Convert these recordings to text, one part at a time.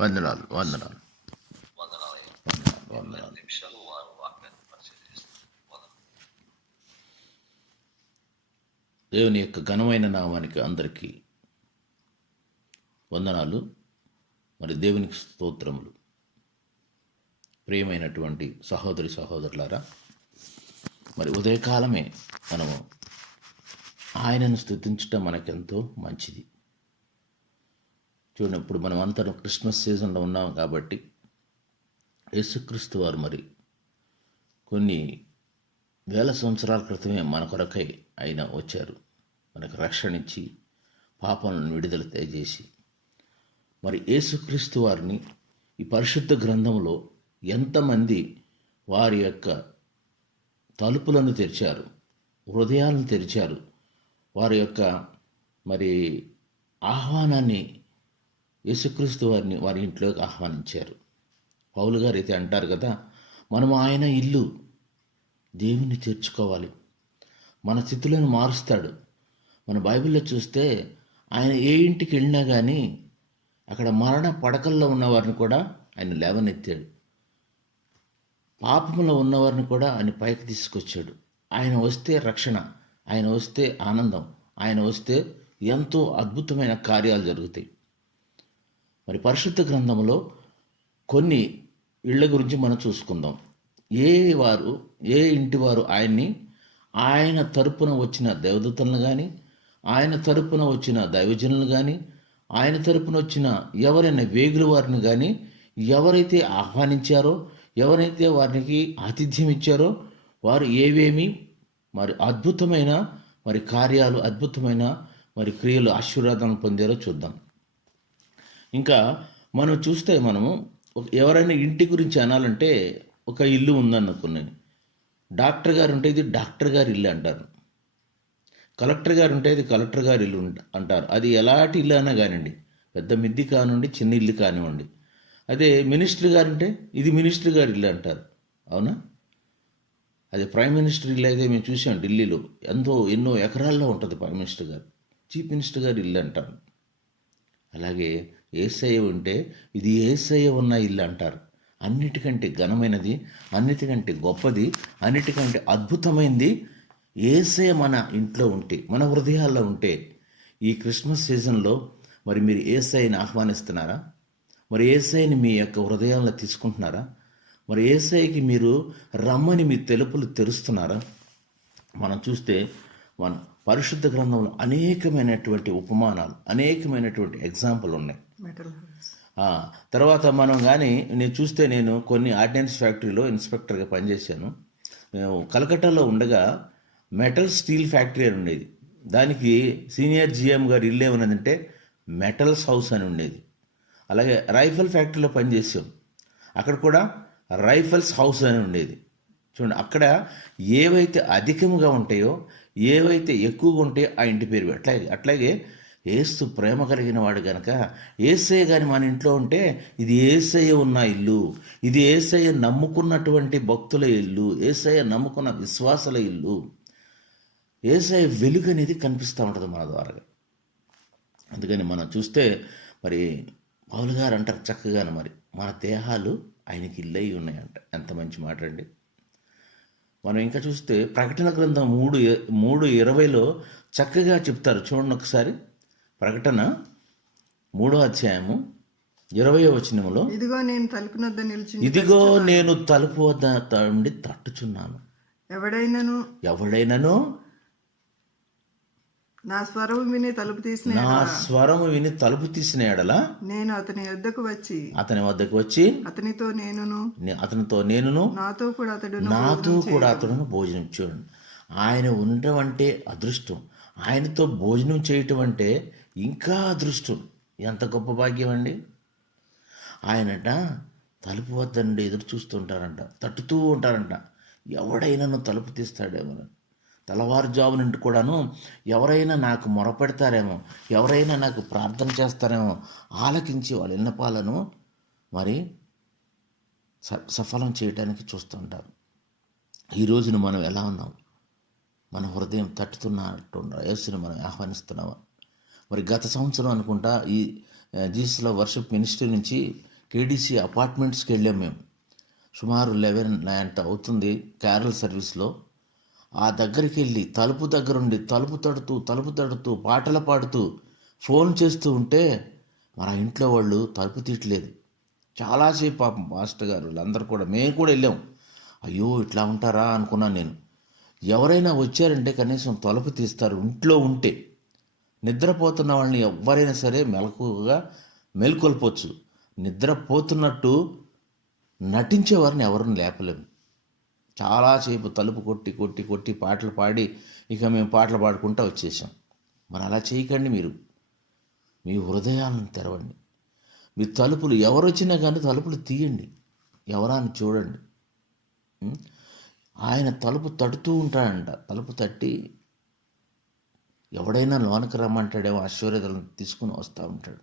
వందనాలు వందనాలు వందనాలయ్య. వందనాలు ఒక 2 వందనాలు. నిమిషాలు వాక్యాన్ని పరిచయం చేస్తాను. దేవుని యొక్క ఘనమైన నామానికి అందరికీ వందనాలు. మరి దేవునికి స్తోత్రములు. ప్రియమైనటువంటి సహోదరి సహోదరులారా, మరి ఉదయకాలమే మనము ఆయనను స్తుతించటం మనకెంతో మంచిది. చూడండి, ఇప్పుడు మనం అంతా క్రిస్మస్ సీజన్లో ఉన్నాం కాబట్టి యేసుక్రీస్తు వారు మరి కొన్ని వేల సంవత్సరాల క్రితమే మన కొరకై ఆయన వచ్చారు. మనకు రక్షణ ఇచ్చి పాపాలను విడుదల దయచేసి మరి యేసుక్రీస్తు వారిని ఈ పరిశుద్ధ గ్రంథంలో ఎంతమంది వారి యొక్క తలుపులను తెరిచారు, హృదయాలను తెరిచారు, వారి యొక్క మరి ఆహ్వానాన్ని యేసుక్రీస్తు వారిని వారి ఇంట్లోకి ఆహ్వానించారు. పౌలు గారు అయితే అంటారు కదా, మనం ఆయన ఇల్లు, దేవుని తెరుచుకోవాలి, మన స్థితులను మారుస్తాడు. మన బైబిల్లో చూస్తే ఆయన ఏ ఇంటికి వెళ్ళినా కానీ అక్కడ మరణ పడకల్లో ఉన్నవారిని కూడా ఆయన లేవనెత్తాడు, పాపంలో ఉన్నవారిని కూడా ఆయన పైకి తీసుకొచ్చాడు. ఆయన వస్తే రక్షణ, ఆయన వస్తే ఆనందం, ఆయన వస్తే ఎంతో అద్భుతమైన కార్యాలు జరుగుతాయి. మరి పరిశుద్ధ గ్రంథంలో కొన్ని ఇళ్ళ గురించి మనం చూసుకుందాం. ఏ ఇంటి వారు ఆయన్ని, ఆయన తరపున వచ్చిన దేవదూతలను కానీ, ఆయన తరపున వచ్చిన దైవజనులను కానీ, ఆయన తరపున వచ్చిన ఎవరైనా వేగుల వారిని కానీ ఎవరైతే ఆహ్వానించారో, ఎవరైతే వారికి ఆతిథ్యం ఇచ్చారో వారు ఏవేమి మరి అద్భుతమైన మరి కార్యాలు, అద్భుతమైన మరి క్రియలు, ఆశీర్వాదాలను పొందారో చూద్దాం. ఇంకా మనం చూస్తే మనము ఎవరైనా ఇంటి గురించి అనాలంటే ఒక ఇల్లు ఉందనుకున్నాను. డాక్టర్ గారు ఉంటే ఇది డాక్టర్ గారి ఇల్లు అంటారు, కలెక్టర్ గారు ఉంటే ఇది కలెక్టర్ గారి ఇల్లు అంటారు. అది ఎలాంటి ఇల్లు అయినా కానివ్వండి, పెద్ద మిద్ది కానివ్వండి, చిన్న ఇల్లు కానివ్వండి. అదే మినిస్టర్ గారు ఉంటే ఇది మినిస్టర్ గారి ఇల్లు అంటారు. అవునా? అది ప్రైమ్ మినిస్టర్ ఇల్లు అయితే మేము చూసాం ఢిల్లీలో, ఎన్నో ఎకరాల్లో ఉంటుంది ప్రైమ్ మినిస్టర్ గారు, చీఫ్ మినిస్టర్ గారు ఇల్లు అంటారు. అలాగే యేసయ్య ఉంటే ఇది యేసయ్య ఉన్న ఇల్లు అంటారు. అన్నిటికంటే ఘనమైనది, అన్నిటికంటే గొప్పది, అన్నిటికంటే అద్భుతమైనది యేసయ్య మన ఇంట్లో ఉంటే, మన హృదయాల్లో ఉంటే. ఈ క్రిస్మస్ సీజన్లో మరి మీరు యేసయ్యని ఆహ్వానిస్తున్నారా? మరి యేసయ్యని మీ యొక్క హృదయాల్లో తీసుకుంటున్నారా? మరి యేసయ్యకి మీరు రమ్మని మీ తలుపులు తెరుస్తున్నారా? మనం చూస్తే మన పరిశుద్ధ గ్రంథంలో అనేకమైనటువంటి ఉపమానాలు, అనేకమైనటువంటి ఎగ్జాంపుల్ ఉన్నాయి. తర్వాత మనం కానీ నేను కొన్ని ఆర్డినెన్స్ ఫ్యాక్టరీలో ఇన్స్పెక్టర్గా పనిచేశాను. కలకట్టాలో ఉండగా మెటల్ స్టీల్ ఫ్యాక్టరీ అని ఉండేది. దానికి సీనియర్ జిఎం గారు ఇల్లు ఏమన్నదంటే మెటల్స్ హౌస్ అని ఉండేది. అలాగే రైఫిల్ ఫ్యాక్టరీలో పనిచేసాం, అక్కడ కూడా రైఫిల్స్ హౌస్ అని ఉండేది. చూడండి, అక్కడ ఏవైతే అధికముగా ఉంటాయో, ఏవైతే ఎక్కువగా ఉంటాయో ఆ ఇంటి పేరు. అట్లాగే యేసు ప్రేమ కలిగిన వాడు కనుక యేసయ్య కానీ మన ఇంట్లో ఉంటే ఇది యేసయ్య ఉన్న ఇల్లు, ఇది యేసయ్య నమ్ముకున్నటువంటి భక్తుల ఇల్లు, యేసయ్య నమ్ముకున్న విశ్వాసుల ఇల్లు. యేసయ్య వెలుగు అనేది కనిపిస్తూ ఉంటుంది మన ద్వారా. అందుకని మనం చూస్తే మరి పౌలు గారు అంటారు చక్కగానే, మరి మన దేహాలు ఆయనకి ఇల్లై ఉన్నాయంట. ఎంత మంచి మాట అండి. మనం ఇంకా చూస్తే ప్రకటన గ్రంథం 3:20 చక్కగా చెప్తారు. చూడండి ఒకసారి, ప్రకటన 3వ అధ్యాయము 20వ వచనములో, ఇదిగో నేను తలుపు వద్ద ఉండి తట్టుచున్నాను, ఎవడైనను నా స్వరము విని తలుపు తీసిన ఎడల నేను అతని వద్దకు వచ్చి అతనితో నేనును నాతో కూడా అతడును భోజనం. చూడండి, ఆయన ఉండటం అంటే అదృష్టం, ఆయనతో భోజనం చేయటం అంటే ఇంకా అదృష్టం. ఎంత గొప్ప భాగ్యం అండి. ఆయనట తలుపు వద్ద నుండి ఎదురు చూస్తుంటారంట, తట్టుతూ ఉంటారంట. ఎవడైనా తలుపు తీస్తాడేమో, తెల్లవారుజాము నుండి కూడాను ఎవరైనా నాకు మొరపెడతారేమో, ఎవరైనా నాకు ప్రార్థన చేస్తారేమో ఆలకించి వాళ్ళ విన్నపాలను మరి సఫలం చేయడానికి చూస్తుంటారు. ఈ రోజున మనం ఎలా ఉన్నాం? మన హృదయం తట్టుతున్నట్టు యేసుని మనం ఆహ్వానిస్తున్నామా? మరి గత సంవత్సరం అనుకుంటా ఈ జీసస్లో వర్షిప్ మినిస్ట్రీ నుంచి కేడీసీ అపార్ట్మెంట్స్కి వెళ్ళాం మేము. సుమారు 11 అవుతుంది క్యారల్ సర్వీస్లో. ఆ దగ్గరికి వెళ్ళి తలుపు దగ్గరుండి తలుపు తడుతూ పాటలు పాడుతూ ఫోన్ చేస్తూ ఉంటే మన ఇంట్లో వాళ్ళు తలుపు తీయట్లేదు. చాలాసేపు పాపం మాస్టర్ గారు వాళ్ళందరూ కూడా, మేము కూడా వెళ్ళాం. అయ్యో ఇట్లా ఉంటారా అనుకున్నాను నేను. ఎవరైనా వచ్చారంటే కనీసం తలుపు తీస్తారు ఇంట్లో ఉంటే. నిద్రపోతున్న వాళ్ళని ఎవరైనా సరే మెలకుగా మేల్కొల్పవచ్చు. నిద్రపోతున్నట్టు నటించేవారిని ఎవరిని లేపలేము. చాలాసేపు తలుపు కొట్టి పాటలు పాడి ఇక మేము పాటలు పాడుకుంటూ వచ్చేసాం. మరి అలా చేయకండి. మీరు మీ హృదయాలను తెరవండి. మీ తలుపులు ఎవరు వచ్చినా కానీ తలుపులు తీయండి. ఎవరా అని చూడండి. ఆయన తలుపు తడుతూ ఉంటాడంట. తలుపు తట్టి ఎవడైనా లోనికి రమ్మంటాడేమో ఆశీర్వాదాలను తీసుకుని వస్తూ ఉంటాడు.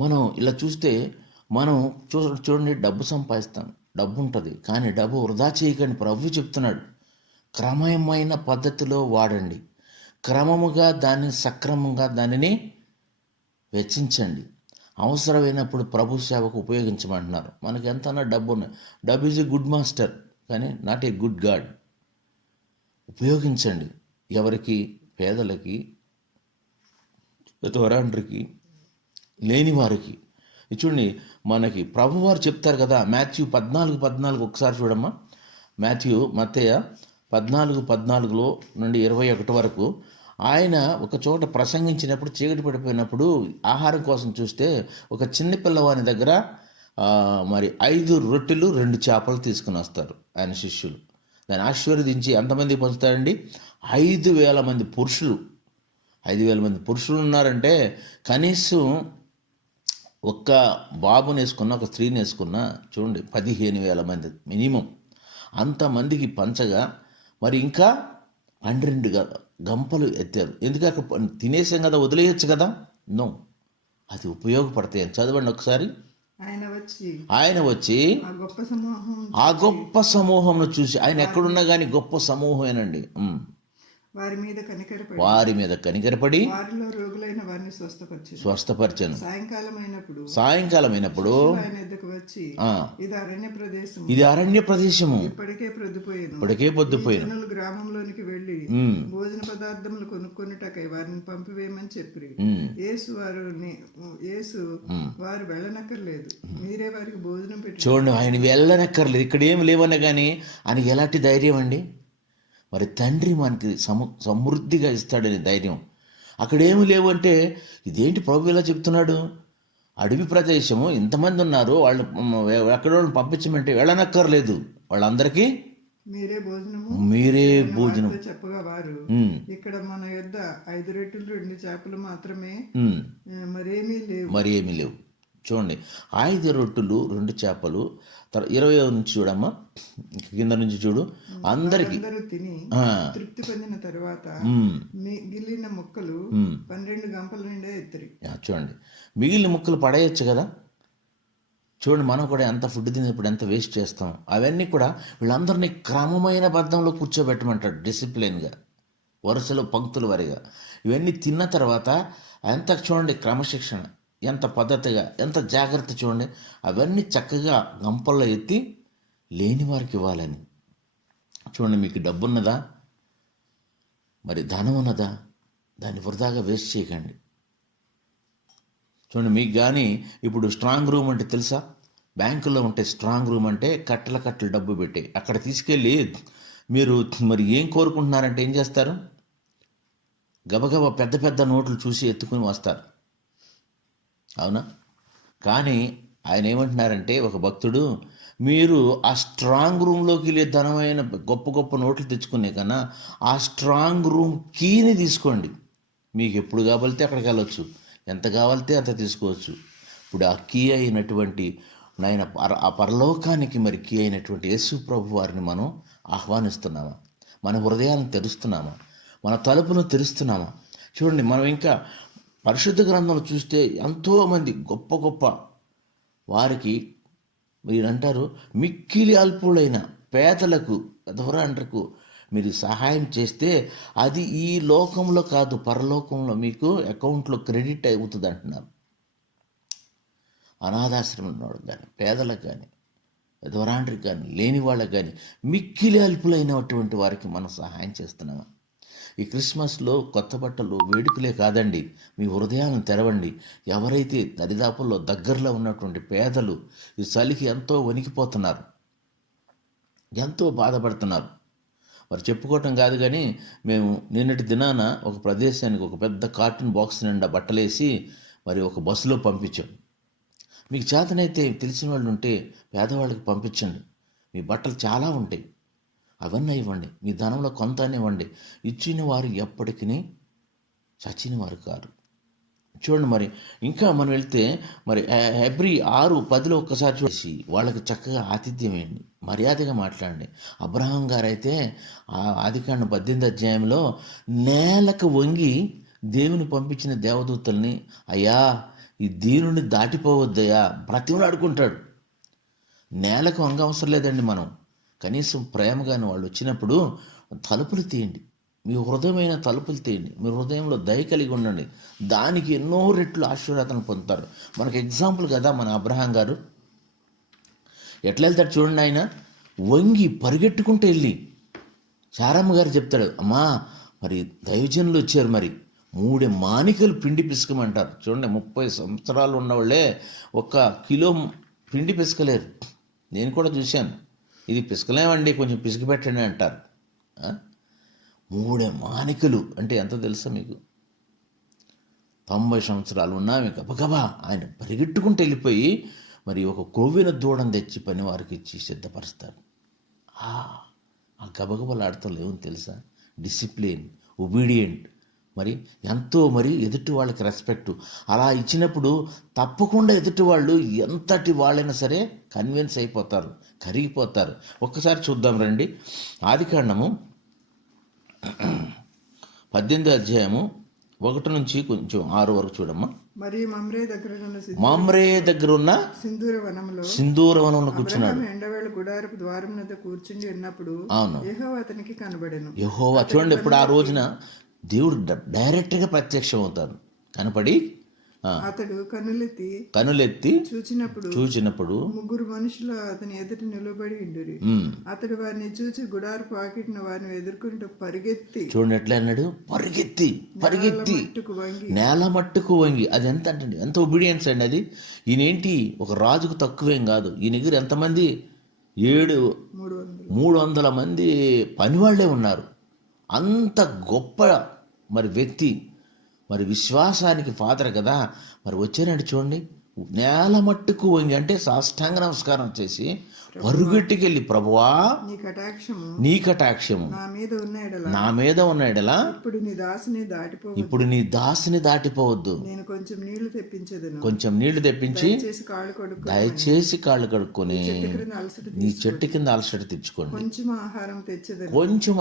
మనం ఇలా చూస్తే మనం చూడండి, డబ్బు సంపాదిస్తాం, డబ్బు ఉంటుంది, కానీ డబ్బు వృధా చేయకండి. ప్రభు చెప్తున్నాడు, క్రమమైన పద్ధతిలో వాడండి, క్రమముగా దాన్ని సక్రమంగా దానిని వెచ్చించండి. అవసరమైనప్పుడు ప్రభు సేవకు ఉపయోగించమంటున్నారు. మనకి ఎంతన్నా డబ్బు ఉన్నాయి. డబ్బు ఈజ్ ఏ గుడ్ మాస్టర్ కానీ నాట్ ఏ గుడ్ గాడ్. ఉపయోగించండి. ఎవరికి? పేదలకి, వరాండ్రికి, లేని వారికి. చూడండి, మనకి ప్రభువారు చెప్తారు కదా, మాథ్యూ 14 ఒకసారి చూడమ్మా. మత్తయి 14 నుండి 21 వరకు ఆయన ఒక చోట ప్రసంగించినప్పుడు చీకటి పడిపోయినప్పుడు ఆహారం కోసం చూస్తే ఒక చిన్న పిల్లవాని దగ్గర మరి 5 రొట్టెలు 2 చేపలు తీసుకుని వస్తారు ఆయన శిష్యులు. దాన్ని ఆశీర్వదించి ఎంతమంది పంచుతారండి? 5,000 మంది పురుషులు. 5,000 మంది పురుషులు ఉన్నారంటే కనీసం ఒక్క బాబుని వేసుకున్న, ఒక స్త్రీని వేసుకున్న చూడండి 15,000 మంది మినిమం. అంతమందికి పంచగా మరి ఇంకా 12 గంపలు ఎత్తారు. ఎందుకు తినేసాం కదా, వదిలేయచ్చు కదా? నో, అది ఉపయోగపడతాయి. చదవండి ఒకసారి. ఆయన వచ్చి ఆ గొప్ప సమూహంను చూసి, ఆయన ఎక్కడున్నా కానీ గొప్ప సమూహమేనండి. వారి మీద కనికరపడి స్వస్థపరిచాను. సాయంకాలం అయినప్పుడు ఇది అరణ్య ప్రదేశము, ఇప్పటికే పొద్దుపోయిన గ్రామంలోనికి వెళ్ళి భోజన పదార్థములు కొనుక్కొనుటకై వారిని పంపివేయమని చెప్పి యేసు వారు వెళ్ళనక్కర్లేదు, మీరే వారికి భోజనం పెట్టి. చూడండి, ఆయన వెళ్ళనక్కర్లేదు. ఇక్కడ ఏమి లేవన్నా కానీ ఆయనకి ఎలాంటి ధైర్యం అండి? మరి తండ్రి మనకి సమృద్ధిగా ఇస్తాడని ధైర్యం. అక్కడేమి లేవు అంటే ఇదేంటి ప్రభు ఇలా చెప్తున్నాడు? అడవి ప్రదేశము, ఇంతమంది ఉన్నారు, వాళ్ళు ఎక్కడ వాళ్ళని పంపించమంటే వెళ్ళనక్కర్లేదు, వాళ్ళందరికీ మీరే భోజనం చెప్పగా వారు ఇక్కడ మన యొద్ద 5 రొట్టెలు 2 చేపలు మాత్రమే, మరేమీ లేవు. చూడండి, 5 రొట్టెలు 2 చేపలు. 20 నుంచి చూడమ్మా, కింద నుంచి చూడు. అందరికి తిని తృప్తి పొందిన తర్వాత మిగిలిన ముక్కలు 12 గంపల నిండా ఎత్తిరి. చూడండి, మిగిలిన ముక్కలు పడేయచ్చు కదా. చూడండి, మనం కూడా ఎంత ఫుడ్ తినేప్పుడు ఎంత వేస్ట్ చేస్తాం. అవన్నీ కూడా వీళ్ళందరినీ క్రమమైన బద్ధంలో కూర్చోబెట్టమంటాడు, డిసిప్లిన్గా, వరుసలో పంక్తుల వారిగా. ఇవన్నీ తిన్న తర్వాత ఎంత చూడండి క్రమశిక్షణ, ఎంత పద్ధతిగా, ఎంత జాగ్రత్త. చూడండి, అవన్నీ చక్కగా గంపల్లో ఎత్తి లేని వారికి ఇవ్వాలని. చూడండి, మీకు డబ్బు ఉన్నదా, మరి ధనం ఉన్నదా, దాన్ని వృధాగా వేస్ట్ చేయకండి. చూడండి, మీకు కానీ ఇప్పుడు స్ట్రాంగ్ రూమ్ అంటే తెలుసా? బ్యాంకుల్లో ఉంటే స్ట్రాంగ్ రూమ్ అంటే కట్టలు డబ్బు పెట్టి అక్కడ తీసుకెళ్ళి మీరు మరి ఏం కోరుకుంటున్నారంటే ఏం చేస్తారు? గబగబా పెద్ద నోట్లు చూసి ఎత్తుకుని వస్తారు, అవునా? కానీ ఆయన ఏమంటున్నారంటే, ఒక భక్తుడు, మీరు ఆ స్ట్రాంగ్ రూమ్లోకి వెళ్ళే ధనమైన గొప్ప నోట్లు తెచ్చుకునే కన్నా ఆ స్ట్రాంగ్ రూమ్ కీని తీసుకోండి. మీకు ఎప్పుడు కావాలితే అక్కడికి వెళ్ళొచ్చు, ఎంత కావాలితే అంత తీసుకోవచ్చు. ఇప్పుడు ఆ కీ అయినటువంటి నాయన ఆ పరలోకానికి మరి కీ అయినటువంటి యేసు ప్రభు వారిని మనం ఆహ్వానిస్తున్నామా? మన హృదయాలను తెరుస్తున్నామా? మన తలుపును తెరుస్తున్నామా? చూడండి, మనం ఇంకా పరిశుద్ధ గ్రంథంలో చూస్తే ఎంతోమంది గొప్ప వారికి మీరంటారు, మిక్కిలి అల్పులైన పేదలకు, దూరాండ్రకు మీరు సహాయం చేస్తే అది ఈ లోకంలో కాదు, పరలోకంలో మీకు అకౌంట్లో క్రెడిట్ అవుతుంది అంటున్నారు. అనాథాశ్రమం ఉన్నవాళ్ళకి కానీ, పేదలకు కానీ, విధవరాండ్రికి కానీ, లేని వాళ్ళకి కానీ, మిక్కిలి అల్పులైనటువంటి వారికి మనం సహాయం చేస్తున్నామా? ఈ క్రిస్మస్లో కొత్త బట్టలు వేడుకలే కాదండి, మీ హృదయాలను తెరవండి. ఎవరైతే దరిదాపుల్లో దగ్గరలో ఉన్నటువంటి పేదలు ఈ చలికి ఎంతో వణికిపోతున్నారు, ఎంతో బాధపడుతున్నారు. మరి చెప్పుకోవటం కాదు కానీ మేము నిన్నటి దినాన ఒక ప్రదేశానికి ఒక పెద్ద కార్టూన్ బాక్స్ నిండా బట్టలేసి మరి ఒక బస్సులో పంపించాం. మీకు చేతనైతే తెలిసిన వాళ్ళు ఉంటే పేదవాళ్ళకి పంపించండి. మీ బట్టలు చాలా ఉంటాయి, అవన్నీ ఇవ్వండి. మీ ధనంలో కొంత ఇవ్వండి. ఇచ్చిన వారు ఎప్పటికీ చచ్చిన వారు కారు. చూడండి, మరి ఇంకా మనం వెళ్తే మరి హెబ్రీ 6:10 ఒక్కసారి చూసి వాళ్ళకి చక్కగా ఆతిథ్యం వేయండి, మర్యాదగా మాట్లాడండి. అబ్రహాం గారైతే ఆదికాండం 18 అధ్యాయంలో నేలకు వంగి దేవుని పంపించిన దేవదూతల్ని, అయ్యా ఈ దీనుని దాటిపోవద్దయ్యా బ్రతిమలు ఆడుకుంటాడు. నేలకు వంగ అవసరం లేదండి. మనం కనీసం ప్రేమగాని వాళ్ళు వచ్చినప్పుడు తలుపులు తీయండి, మీ హృదయమైన తలుపులు తీయండి, మీ హృదయంలో దయ కలిగి ఉండండి. దానికి ఎన్నో రెట్లు ఆశీర్వాదాలను పొందుతారు. మనకు ఎగ్జాంపుల్ కదా మన అబ్రహాం గారు. ఎట్లా వెళ్తాడు చూడండి, ఆయన వంగి పరిగెట్టుకుంటూ వెళ్ళి చారమ్మ గారు చెప్తాడు, అమ్మా మరి దైవజనులు వచ్చారు, మరి 3 మానికలు పిండి పిసుకమంటారు. చూడండి, 30 సంవత్సరాలు ఉన్నవాళ్ళే 1 కిలో పిండి పిసుకలేరు. నేను కూడా చూశాను. ఇది పిసుకలేమండి, కొంచెం పిసికి పెట్టండి అంటారు. 3 మానికలు అంటే ఎంత తెలుసా మీకు? 90 సంవత్సరాలు ఉన్నా మీకు గబగబా ఆయన పరిగెట్టుకుంటూ వెళ్ళిపోయి మరి ఒక కొవ్విన దూడను తెచ్చి పని వారికి ఇచ్చి సిద్ధపరుస్తారు. ఆ గబగబలాడతాం ఏమని తెలుసా? డిసిప్లిన్, ఒబీడియంట్, మరి ఎంతో మరి ఎదుటి వాళ్ళకి రెస్పెక్టు. అలా ఇచ్చినప్పుడు తప్పకుండా ఎదుటి వాళ్ళు ఎంతటి వాళ్ళైనా సరే కన్విన్స్ అయిపోతారు, కరిగిపోతారు. ఒక్కసారి చూద్దాం రండి. ఆదికాండము 18 అధ్యాయము 1 నుంచి కొంచెం 6 వరకు చూడమ్మా. మరియు మమ్రే దగ్గర ఉన్న సింధూర వనంలో కూర్చున్నాడు. ఎండవేళ గుడారపు ద్వారం వద్ద కూర్చుండి ఉన్నప్పుడు యెహోవా అతనికి కనబడెను. యెహోవా చూడండి, ఇప్పుడు ఆ రోజున దేవుడు డైరెక్ట్గా ప్రత్యక్షం అవుతారు. కనపడి అతడు కనులెత్తి చూచినప్పుడు 3 మనుషులు అతని ఎదుట నిలబడి ఉండిరి. అతడు వారిని చూచి గుడారపు వాకిటిన వారిని ఎదుర్కొంటూ పరిగెత్తి, చూడండి ఎట్లా అన్నాడు, పరిగెత్తి నేల మట్టుకు వంగి. అది ఎంత అంటే ఎంత ఒబీడియన్స్ అండి అది. ఈయనేంటి ఒక రాజుకు తక్కువేం కాదు. ఈయన దగ్గర ఎంతమంది? 300 మంది పనివాళ్లే ఉన్నారు. అంత గొప్ప మరి వ్యక్తి, మరి విశ్వాసానికి ఫాదర్ కదా. మరి వచ్చారంటే చూడండి, నేల మట్టుకు వంగి అంటే సాష్టాంగ నమస్కారం చేసి పరుగెట్టుకెళ్ళి, ప్రభువా నీ కటాక్షము నా మీద ఉన్న ఎడలా ఇప్పుడు నీ దాసిని దాటిపోవద్దు. కొంచెం నీళ్లు తెప్పించి దయచేసి కాళ్ళు కడుక్కొని నీ చెట్టు కింద అలసట తెచ్చుకోండి, కొంచెం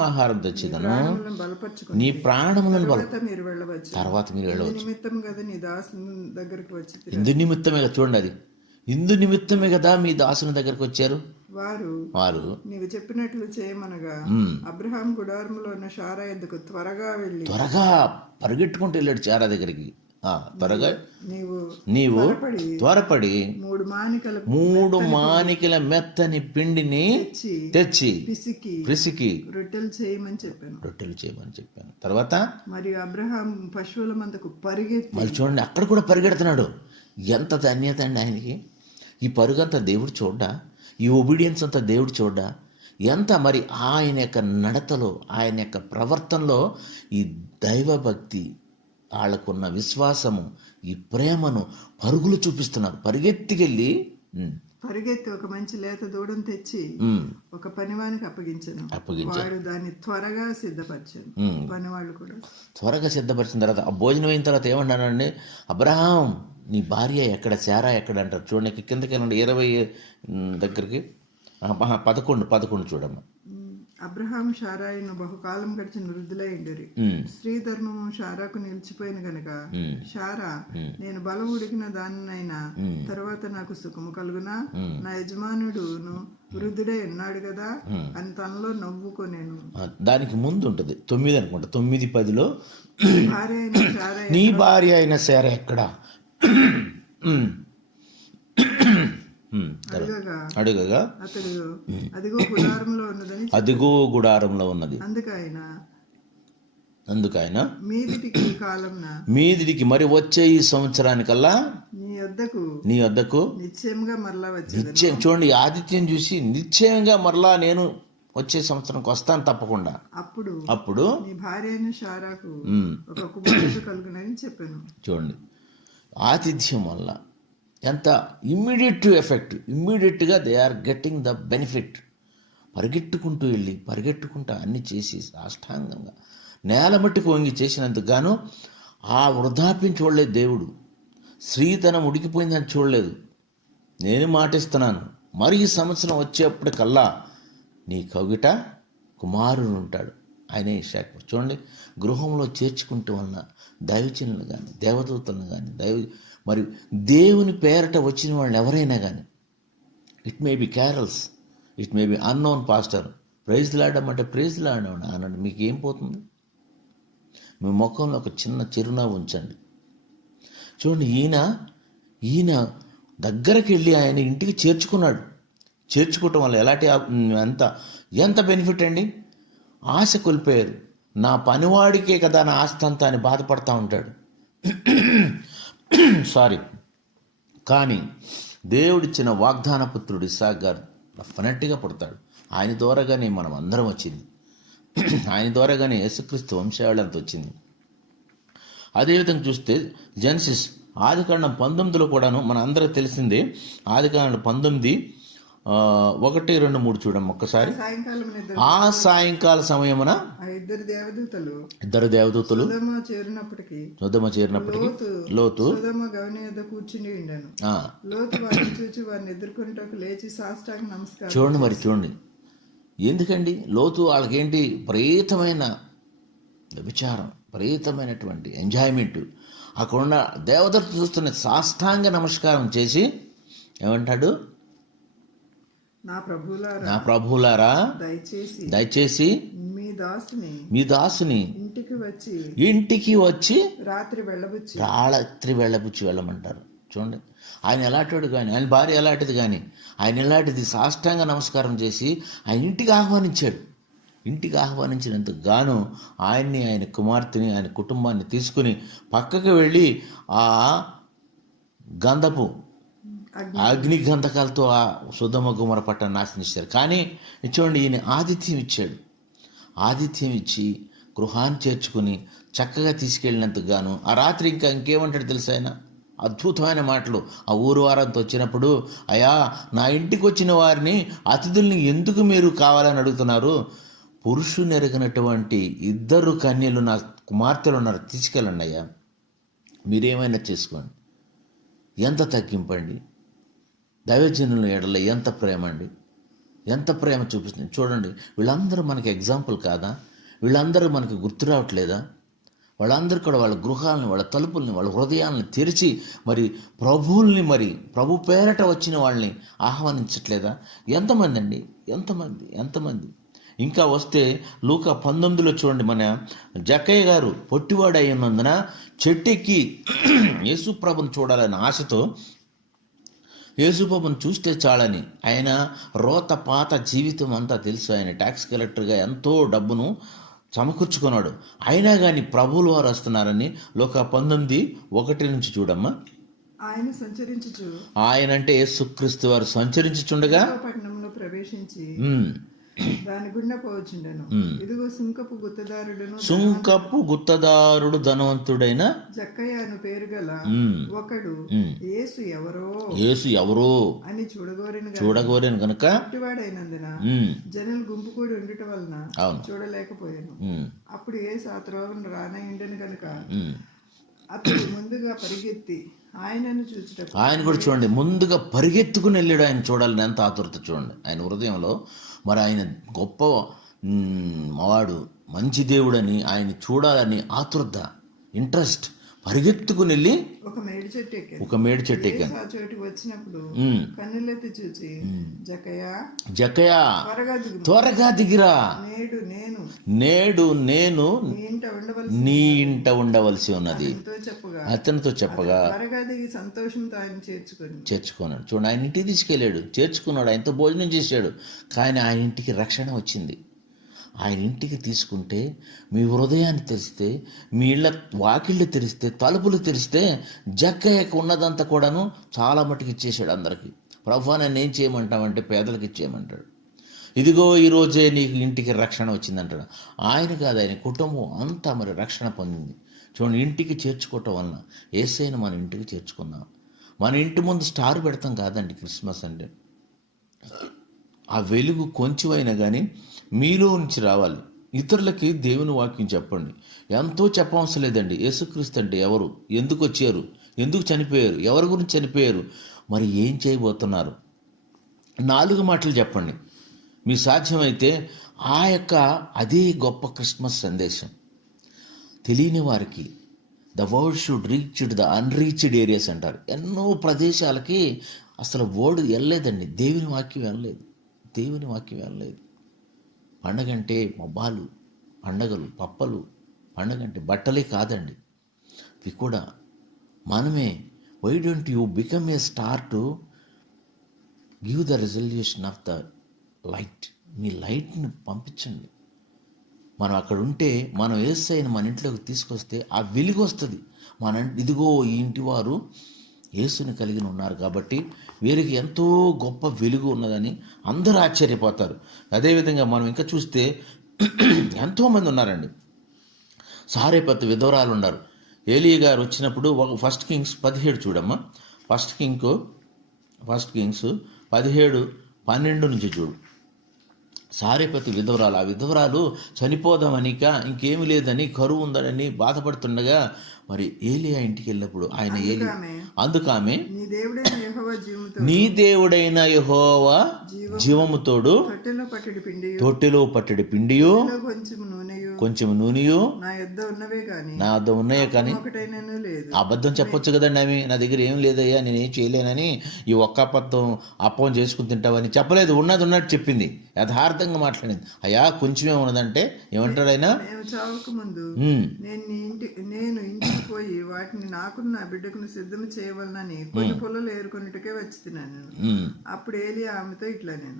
ఆహారం తెచ్చేదను, నీ ప్రాణములను తర్వాత మీరు వెళ్ళవచ్చు. ఇందు నిమిత్తమే కదా, చూడండి అది ఇందు నిమిత్తమే కదా మీ దాసుని దగ్గరకు వచ్చారు. వారు నీవు చెప్పినట్లు చేయమనగా అబ్రహాం గుడారములో ఉన్న శారా యొద్దకు త్వరగా పరిగెట్టుకుంటూ వెళ్ళాడు శారా దగ్గరికి. త్వరగా నీవు త్వరపడి 3 మానికల మెత్తని పిండిని తెచ్చి పిసికి రొట్టెలు చేయమని చెప్పాను. తర్వాత మరియు అబ్రహాం పశువుల మందకు పరిగెత్తి, మళ్ళీ చూడండి అక్కడ కూడా పరిగెడుతున్నాడు. ఎంత ధన్యత అండి ఆయనకి. ఈ పరుగంతా దేవుడు చూడ్డా, ఈ ఒబీడియన్స్ అంతా దేవుడు చూడ్డా, ఎంత మరి ఆయన యొక్క నడతలో, ఆయన యొక్క ప్రవర్తనలో ఈ దైవభక్తి, వాళ్ళకున్న విశ్వాసము, ఈ ప్రేమను పరుగులు చూపిస్తున్నారు. పరిగెత్తికెళ్ళి ఒక మంచి లేత దూడను తెచ్చి ఒక పనివానికి అప్పగించాను. వాడు దాన్ని త్వరగా సిద్ధపరిచాను. పనివాళ్ళు కూడా త్వరగా సిద్ధపరిచిన తర్వాత ఆ భోజనం అయిన తర్వాత ఏమన్నానండి, అబ్రహాం నీ భార్య ఎక్కడ, శారా ఎక్కడ అంటారు. చూడండి కిందకి వెళ్ళండి 20 దగ్గరికి 11 చూడమ్మా. అబ్రహాం శారాయిను బహుకాలం గడిచిన వృద్ధులై ఉండేరి. స్త్రీ ధర్మము శారాకు నిలిచిపోయిన గనుక శారా, నేను బలం ఉడికిన దానినైనా తర్వాత నాకు సుఖము కలుగునా, నా యజమానుడును వృద్ధుడే ఉన్నాడు కదా అని తనలో నవ్వుకొనేను. దానికి ముందు ఉంటుంది 9 అనుకుంటా, 9:10లో నీ భార్య అయిన శారా ఎక్కడ, అడుగగా అతడు అదిగో గుడారంలో ఉన్నదని అదిగో గుడారంలో ఉన్నది. అందుకు ఆయన మీదికి మరి వచ్చే ఈ సంవత్సరానికల్లా నీ వద్దకు నిశ్చయంగా మరలా నిశ్చయం. చూడండి, ఆదిత్యం చూసి నిశ్చయంగా మరలా నేను వచ్చే సంవత్సరంకి వస్తాను తప్పకుండా. అప్పుడు నీ భార్య అయిన శారాకు ఒక కుమారుడు కలుగునని చెప్పాను. చూడండి, ఆతిథ్యం వల్ల ఎంత ఇమ్మీడియట్ ఎఫెక్ట్. ఇమ్మీడియట్గా they are getting the benefit. పరిగెట్టుకుంటూ వెళ్ళి పరిగెట్టుకుంటూ అన్ని చేసి సాష్టాంగంగా నేల మట్టుకు వంగి చేసినందుకు గాను ఆ వృద్ధాప్యం చూడలేదు దేవుడు. స్త్రీతనం ఉడికిపోయిందని చూడలేదు. నేను మాటిస్తున్నాను, మరి ఈ సంవత్సరం వచ్చేప్పటికల్లా నీ కవిట కుమారుడు ఉంటాడు. ఆయనే ఇషాక్. చూడండి, గృహంలో చేర్చుకుంటూ వలన దైవజనులు కానీ దేవదూతలను కానీ మరి దేవుని పేరట వచ్చిన వాళ్ళు ఎవరైనా కానీ, it may be carols, it may be unknown pastor, praise లాడమంటే ప్రైజ్ లాడడం అనండి. మీకు ఏం పోతుంది? మీ ముఖంలో ఒక చిన్న చిరునవ్వు ఉంచండి. చూడండి, ఈయన దగ్గరికి వెళ్ళి ఆయన ఇంటికి చేర్చుకున్నాడు. చేర్చుకోవటం వల్ల ఎంత బెనిఫిట్ అండి. ఆశ కోల్పోయారు. నా పనివాడికే కదా నా ఆస్తి అంతా అని బాధపడతా ఉంటాడు. సారీ, కానీ దేవుడిచ్చిన వాగ్దాన పుత్రుడు ఇస్సాక్ గారు డెఫినెట్గా పుడతాడు. ఆయన ద్వారాగానే మనం అందరం వచ్చింది. ఆయన ద్వారాగానే యేసుక్రీస్తు వంశావళి అంత వచ్చింది. అదేవిధంగా చూస్తే జెనసిస్ ఆదికాండం 19లో కూడాను మన అందరూ తెలిసిందే. ఆదికాండం 19 1, 2, 3 చూడమ్మ ఒక్కసారి. ఆ సాయంకాల సమయమున ఇద్దరు దేవదూతలు సొదొమ చేరినప్పటికీ లోతు చూడండి, మరి చూడండి ఎందుకండి లోతు వాళ్ళకేంటి విపరీతమైన వ్యభిచారం, విపరీతమైనటువంటి ఎంజాయ్మెంట్. అక్కడున్న దేవతలు చూస్తున్న సాష్టాంగ నమస్కారం చేసి ఏమంటాడు, నా ప్రభువులారా దయచేసి మీ దాసుని ఇంటికి వచ్చి రాత్రి వెళ్ళబుచ్చి వెళ్ళమంటారు. చూడండి, ఆయన ఎలాంటివాడు కానీ, ఆయన భార్య ఎలాంటిది కానీ, ఆయన ఎలాంటిది సాష్టాంగ నమస్కారం చేసి ఆయన ఇంటికి ఆహ్వానించాడు. ఇంటికి ఆహ్వానించినందుకు గాను ఆయన్ని, ఆయన కుమార్తెని, ఆయన కుటుంబాన్ని తీసుకుని పక్కకు వెళ్ళి ఆ గంధపు అగ్ని గంధకాలతో ఆ సొదొమ గొమొర్రా పట్టణాన్ని నాశనిస్తారు. కానీ చూడండి, ఈయన ఆతిథ్యం ఇచ్చాడు. ఆతిథ్యం ఇచ్చి గృహాన్ని చేర్చుకుని చక్కగా తీసుకెళ్ళినందుకు గాను ఆ రాత్రి ఇంకేమంటాడు తెలుసా ఆయన? అద్భుతమైన మాటలు. ఆ ఊరు వారంతో వచ్చినప్పుడు, అయ్యా నా ఇంటికి వచ్చిన వారిని అతిథుల్ని ఎందుకు మీరు కావాలని అడుగుతున్నారు? పురుషుని ఎరగినటువంటి 2 కన్యలు నా కుమార్తెలు ఉన్నారు, తీసుకెళ్ళండి అయ్యా, మీరేమైనా చేసుకోండి. ఎంత తగ్గింపండి! దైవజనుల ఎడల ఎంత ప్రేమ అండి, ఎంత ప్రేమ చూపిస్తుంది చూడండి. వీళ్ళందరూ మనకి ఎగ్జాంపుల్ కాదా? వీళ్ళందరూ మనకి గుర్తు రావట్లేదా? వాళ్ళందరూ కూడా వాళ్ళ గృహాలని, వాళ్ళ తలుపుల్ని, వాళ్ళ హృదయాలను తెరిచి మరి ప్రభువుల్ని, మరి ప్రభు పేరట వచ్చిన వాళ్ళని ఆహ్వానించట్లేదా? ఎంతమంది అండి, ఎంతమంది. ఇంకా వస్తే లూకా 19లో చూడండి, మన జక్కయ్య గారు పొట్టివాడు అయి ఉన్నందున చెట్టెక్కి యేసుప్రభుని చూడాలని ఆశతో, యేసుప్రభుని చూస్తే చాలని ఆయన రోత పాత జీవితం అంతా తెలుసు. ఆయన ట్యాక్స్ కలెక్టర్గా ఎంతో డబ్బును సమకూర్చుకున్నాడు. అయినా కానీ ప్రభువుల వారు వస్తున్నారని లూకా 19:1 నుంచి చూడమ్మా. ఆయన అంటే యేసుక్రీస్తు వారు సంచరించుచుండగా పట్టణంలో ప్రవేశించి దాని గుండా పోవచ్చుండెను. ఇదిగో సుంకపు గుత్తదారుడు ధనవంతుడైన జక్కయ్య అను పేరు గల ఒకడు యేసు ఎవరో అని చూడగోరేను కనుక పుట్టివాడైనందున జనులు గుంపు కూడి ఉండటం వలన చూడలేకపోయాను. అప్పుడు యేసు ఆ త్రోవను రానయ్యుండెను కనుక అతడు ముందుగా పరిగెత్తి ఆయనను చూచుటకు, ఆయన కూడా చూడండి ముందుగా పరిగెత్తుకుని వెళ్ళాడు. ఆయన చూడాలని ఎంత ఆతురత చూడండి ఆయన హృదయంలో. మరి ఆయన గొప్ప వాడు, మంచి దేవుడని ఆయన చూడాలని ఆతురత, ఇంట్రెస్ట్, పరిగెత్తుకుని వెళ్ళి ఒక మేడి చెట్టు ఎక్కాను. ఒక మేడి చెట్టు యేసు ఎక్కాను. ఆ చోటుకి వచ్చినప్పుడు ఉమ్. కన్నులెత్తి చూచి జకయా జక్కయ్య త్వరగా దిగు, త్వరగా దిగిరా, నేడు నేను నేడు నేను నీ ఇంట ఉండవలసి నీ ఇంట ఉండవలసి ఉన్నది ఎంతో చెప్పగా అతనితో చెప్పగా త్వరగా దిగి సంతోషంతో ఆయన చేర్చుకున్నాడు. చూడండి, ఆయన ఇంటికి తీసుకెళ్ళాడు, చేర్చుకున్నాడు, ఆయనతో భోజనం చేశాడు. కానీ ఆయన ఇంటికి రక్షణ వచ్చింది. ఆయన ఇంటికి తీసుకుంటే మీ హృదయాన్ని తెరిస్తే, మీ ఇళ్ళ వాకిళ్ళు తెరిస్తే, తలుపులు తెరిస్తే జక్కయ్యకు ఉన్నదంతా కూడాను చాలా మటుకు ఇచ్చేసాడు అందరికీ. ప్రభువా నన్ను ఏం చేయమంటావంటే పేదలకు ఇచ్చేయమంటాడు. ఇదిగో ఈరోజే నీకు ఇంటికి రక్షణ వచ్చిందంటాడు. ఆయన కాదు, ఆయన కుటుంబం అంతా మరి రక్షణ పొందింది. చూడండి, ఇంటికి చేర్చుకోవటం వలన యేసయ్యను మన ఇంటికి చేర్చుకున్నాం. మన ఇంటి ముందు స్టార్ పెడతాం కాదండి క్రిస్మస్ అంటే. ఆ వెలుగు కొంచెమైనా కానీ మీలో నుంచి రావాలి. ఇతరులకి దేవుని వాక్యం చెప్పండి. ఎంతో చెప్పవలసిన లేదండి. యేసుక్రీస్తు అంటే ఎవరు, ఎందుకు వచ్చారు, ఎందుకు చనిపోయారు, ఎవరి గురించి చనిపోయారు, మరి ఏం చేయబోతున్నారు, 4 మాటలు చెప్పండి. మీ సాధ్యమైతే ఆ యొక్క అదే గొప్ప క్రిస్మస్ సందేశం తెలియని వారికి the word should reach the unreached areas అంటారు. ఎన్నో ప్రదేశాలకి అసలు వర్డ్ వెళ్ళలేదండి. దేవుని వాక్యం వెళ్ళలేదు, దేవుని వాక్యం వెళ్ళలేదు. పండగంటే మొబ్బాలు, పండగలు, పప్పలు, పండగంటే బట్టలే కాదండి, ఇవి కూడా మనమే. Why don't you become a star to give the resolution of the light. మీ లైట్ని పంపించండి. మనం అక్కడ ఉంటే, మనం యేసయ్యను మన ఇంట్లోకి తీసుకొస్తే ఆ వెలుగు వస్తుంది. ఇదిగో ఈ ఇంటి వారు యేసుని కలిగి ఉన్నారు కాబట్టి వీరికి ఎంతో గొప్ప వెలుగు ఉన్నదని అందరూ ఆశ్చర్యపోతారు. అదేవిధంగా మనం ఇంకా చూస్తే ఎంతోమంది ఉన్నారండి. సారేపత్ విధవరాలు ఉన్నారు. ఏలియా గారు వచ్చినప్పుడు ఫస్ట్ కింగ్స్ 17 చూడమ్మా. ఫస్ట్ కింగ్స్ 17:12 నుంచి చూడు. సారేపతి విధవరాలు, ఆ విధవరాలు చనిపోదామనిక ఇంకేమీ లేదని, కరువు ఉందని బాధపడుతుండగా మరి ఏలియా ఇంటికి వెళ్ళినప్పుడు ఆయన అందుకామె నీ దేవుడైన యెహోవా జీవముతోడు తొట్టెలో పట్టడి పిండియు కొంచెం నూనెయు నా వద్ద ఉన్నాయే కానీ అబద్ధం చెప్పొచ్చు కదండి. ఆమె నా దగ్గర ఏం లేదయ్యా, నేనేం చేయలేనని ఈ ఒక్క అప్పం చేసుకుని తింటావని చెప్పలేదు. ఉన్నది ఉన్నట్టు చెప్పింది, యథార్థంగా మాట్లాడింది. అయ్యా కొంచెమే ఉన్నదంటే ఏమంటాడు ఆయన, నేను ఇంటికి పోయి వాటిని నాకు నా బిడ్డకును సిద్ధం చేయవలనని కొన్ని పొలాలు ఏరుకొనిటికే వచ్చి తిన్నాను. అప్పుడు ఏలియా ఆమెతో ఇట్లా, నేను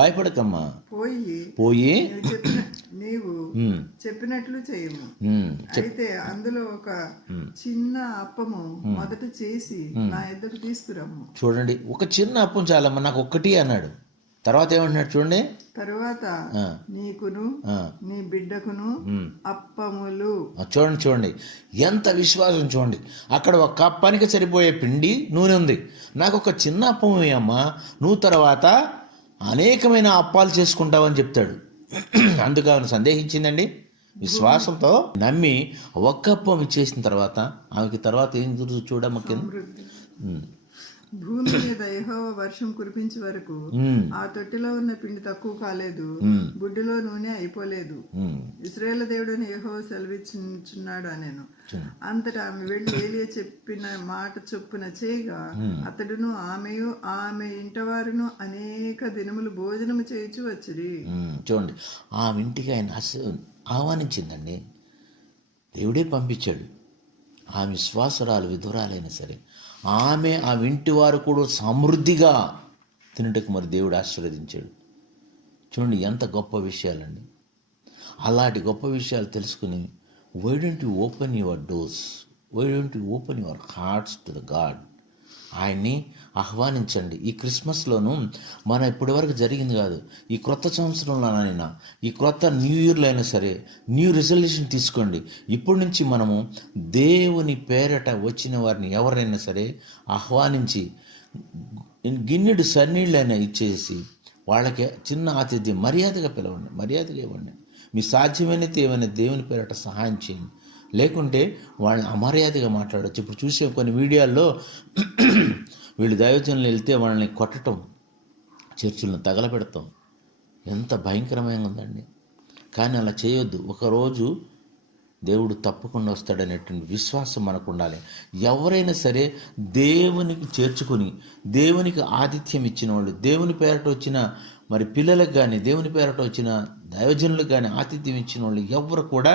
భయపడకమ్మా, పోయి నీవు చెప్పినట్లు చేయము. అయితే అందులో ఒక చిన్న అప్పము మొదట చేసి నా యొద్దకు తీసుకురమ్ము. చూడండి, ఒక చిన్న అప్పం చాలమ్మా, నాకు ఒక్కటి అన్నాడు. తర్వాత ఏమంటున్నాడు చూడండి, తర్వాత నీకును నీ బిడ్డకును అప్పములు. చూడండి ఎంత విశ్వాసం. చూడండి, అక్కడ ఒక అప్పానికి సరిపోయే పిండి నూనె ఉంది, నాకు ఒక చిన్న అప్పం అమ్మా, నువ్వు తర్వాత అనేకమైన అప్పాలు చేసుకుంటావని చెప్తాడు. అందుకు ఆమెను సందేహించిందండి. విశ్వాసంతో నమ్మి ఒక్క అప్పం ఇచ్చేసిన తర్వాత ఆమెకి తర్వాత ఏం చూడమ్మ కింద, భూమి మీద యెహోవా వర్షం కురిపించే వరకు ఆ తొట్టిలో ఉన్న పిండి తక్కువ కాలేదు, బుడ్డిలో నూనె అయిపోలేదు. ఇశ్రాయేలు దేవుడని యెహోవా సెలవిచ్చుచున్నాడు అనేను. అంతటా ఆమె వెళ్ళి ఏలియా చెప్పిన మాట చొప్పున చేయగా అతడును ఆమెయు ఆమె ఇంటవారును అనేక దినములు భోజనము చేయించి వచ్చిరి. చూడండి, ఆమె ఇంటికి ఆయన ఆహ్వానించిందండి, దేవుడే పంపించాడు. ఆమె విశ్వాసరాలు విధురాలైనా సరే ఆమె ఆ ఇంటి వారు కూడా సమృద్ధిగా తినటకు మరి దేవుడు ఆశీర్వదించాడు. చూడండి ఎంత గొప్ప విషయాలండి. అలాంటి గొప్ప విషయాలు తెలుసుకుని why don't you open your doors, why don't you open your hearts to the God. ఆయన్ని ఆహ్వానించండి. ఈ క్రిస్మస్లోనూ మన ఇప్పటి వరకు జరిగింది కాదు, ఈ క్రొత్త సంవత్సరంలోనైనా, ఈ క్రొత్త న్యూ ఇయర్లో అయినా సరే న్యూ రిజల్యూషన్ తీసుకోండి. ఇప్పటి నుంచి మనము దేవుని పేరట వచ్చిన వారిని ఎవరైనా సరే ఆహ్వానించి గిన్నెడు సన్నీళ్ళైనా ఇచ్చేసి వాళ్ళకి చిన్న ఆతిథ్యం మర్యాదగా పిలవండి, మర్యాదగా ఇవ్వండి. మీ సాధ్యమైనది ఏమైనా దేవుని పేరట సహాయం చేయండి. లేకుంటే వాళ్ళని అమర్యాదగా మాట్లాడచ్చు. ఇప్పుడు చూసే కొన్ని వీడియోల్లో వీళ్ళు దైవజనులు వెళ్తే వాళ్ళని కొట్టడం, చర్చిలను తగలబెడతాం, ఎంత భయంకరమైన ఉందండి. కానీ అలా చేయొద్దు. ఒకరోజు దేవుడు తప్పకుండా వస్తాడనేటువంటి విశ్వాసం మనకు ఉండాలి. ఎవరైనా సరే దేవునికి చేర్చుకుని దేవునికి ఆతిథ్యం ఇచ్చిన వాళ్ళు, దేవుని పేరట వచ్చిన మరి పిల్లలకు కానీ, దేవుని పేరట వచ్చిన దైవజనులకు కానీ ఆతిథ్యం ఇచ్చిన వాళ్ళు ఎవరు కూడా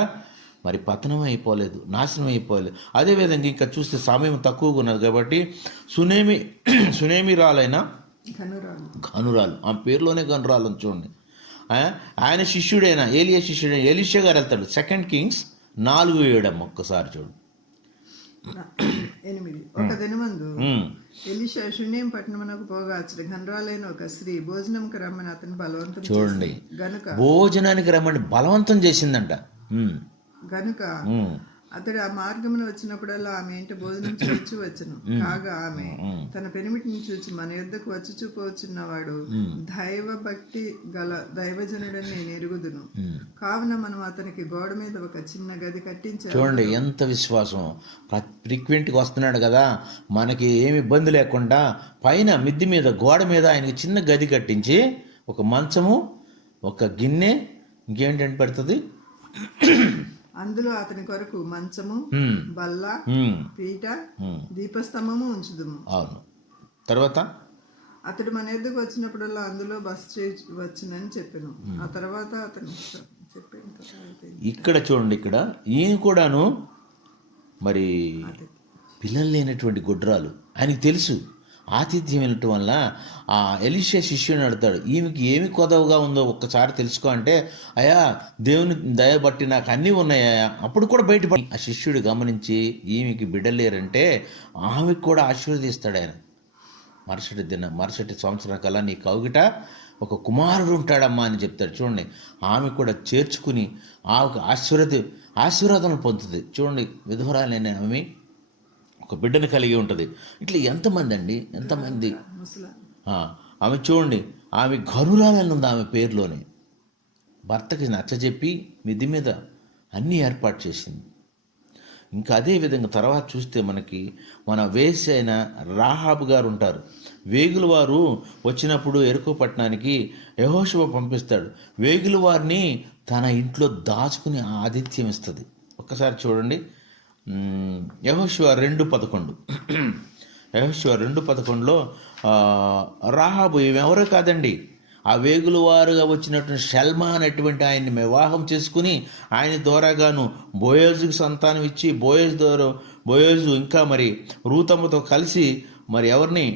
మరి పతనం అయిపోలేదు, నాశనం అయిపోలేదు. అదేవిధంగా ఇంకా చూస్తే సమయం తక్కువగా ఉన్నది కాబట్టి సునేమిరాలైన ఘనురాలు, ఆ పేరులోనే ఘనురాలు అని చూడండి. ఆయన శిష్యుడైన ఏలియా శిష్యుడైన ఎలీషా గారు వెళ్తాడు. 2 Kings 4:7 ఒక్కసారి చూడు. 8 ఒక దినమందు ఎలీషా షూనేం పట్టణమునకు పోగా అతడు ఘనురాలైన ఒక స్త్రీ భోజనంకి రమ్మని అతను బలవంతం చూడండి, గనుక భోజనానికి రమ్మని బలవంతం చేసిందంట. గనుక అతడు ఆ మార్గమున వచ్చినప్పుడల్లా ఆమె ఇంటి భోజనం చేర్చి వచ్చును. కాగా ఆమె తన పెనిమిటిని చూచి మన యొద్దకు వచ్చి చూపవచ్చున్నవాడు దైవ భక్తి గల దైవజనుడని నేను ఎరుగుదును, కావున మనం అతనికి గోడ మీద ఒక చిన్న గది కట్టించాము. చూడండి ఎంత విశ్వాసం. ఫ్రీక్వెంట్గా వస్తున్నాడు కదా, మనకి ఏమి ఇబ్బంది లేకుండా పైన మిద్ది మీద గోడ మీద ఆయనకి చిన్న గది కట్టించి ఒక మంచము, ఒక గిన్నె, ఇంకేంటంటే పెడుతుంది, అందులో అతని కొరకు మంచము, బల్ల, పీట, దీపస్తంభము ఉంచుదుము. అవును. తర్వాత అతడు మన ఎద్దుకు వచ్చినప్పుడల్లా అందులో బస వచ్చునని చెప్పాను. ఆ తర్వాత అతను చెప్పాను. ఇక్కడ చూడండి, ఇక్కడ ఈయన కూడాను మరి పిల్లలు లేనటువంటి గుడ్రాలు, ఆయనకి తెలుసు ఆతిథ్యం వెళ్ళటం వల్ల. ఆ ఎలీషా శిష్యుని అడుగుతాడు, ఈమెకి ఏమి కొదవగా ఉందో ఒక్కసారి తెలుసుకో అంటే, అయ్యా దేవుని దయ బట్టి నాకు అన్నీ ఉన్నాయా, అప్పుడు కూడా బయటపడి. ఆ శిష్యుడు గమనించి ఈమెకి బిడ్డలేరంటే ఆమెకు కూడా ఆశీర్వదిస్తాడు ఆయన. మరుసటి సంవత్సరం కల్లా నీ కౌగిట ఒక కుమారుడు ఉంటాడమ్మా అని చెప్తాడు. చూడండి, ఆమె కూడా చేర్చుకుని ఆమెకు ఆశీర్వాదం పొందుతుంది. చూడండి, విధవరాలైన ఆమె ఒక బిడ్డను కలిగి ఉంటుంది. ఇట్లా ఎంతమంది ఆమె చూడండి, ఆమె ఘనురాలని ఉంది ఆమె పేరులోనే. భర్తకి నచ్చజెప్పి మిద్ది మీద అన్నీ ఏర్పాటు చేసింది. ఇంకా అదే విధంగా తర్వాత చూస్తే మన వేశ్య అయిన రాహాబు గారు ఉంటారు. వేగుల వారు వచ్చినప్పుడు యెరికో పట్టణానికి యెహోషువ పంపిస్తాడు. వేగుల వారిని తన ఇంట్లో దాచుకుని ఆతిథ్యం ఇస్తుంది. ఒక్కసారి చూడండి, యెహోషువ 2:11 యెహోషువ 2:11లో రాహాబు ఈమెవరో కాదండి, ఆ వేగుల వారుగా వచ్చినటువంటి షల్మా అనేటువంటి ఆయన్ని వివాహం చేసుకుని ఆయన ద్వారాగాను బోయజుకు సంతానం ఇచ్చి బోయజు ఇంకా మరి రూతమ్మతో కలిసి మరి ఎవరిని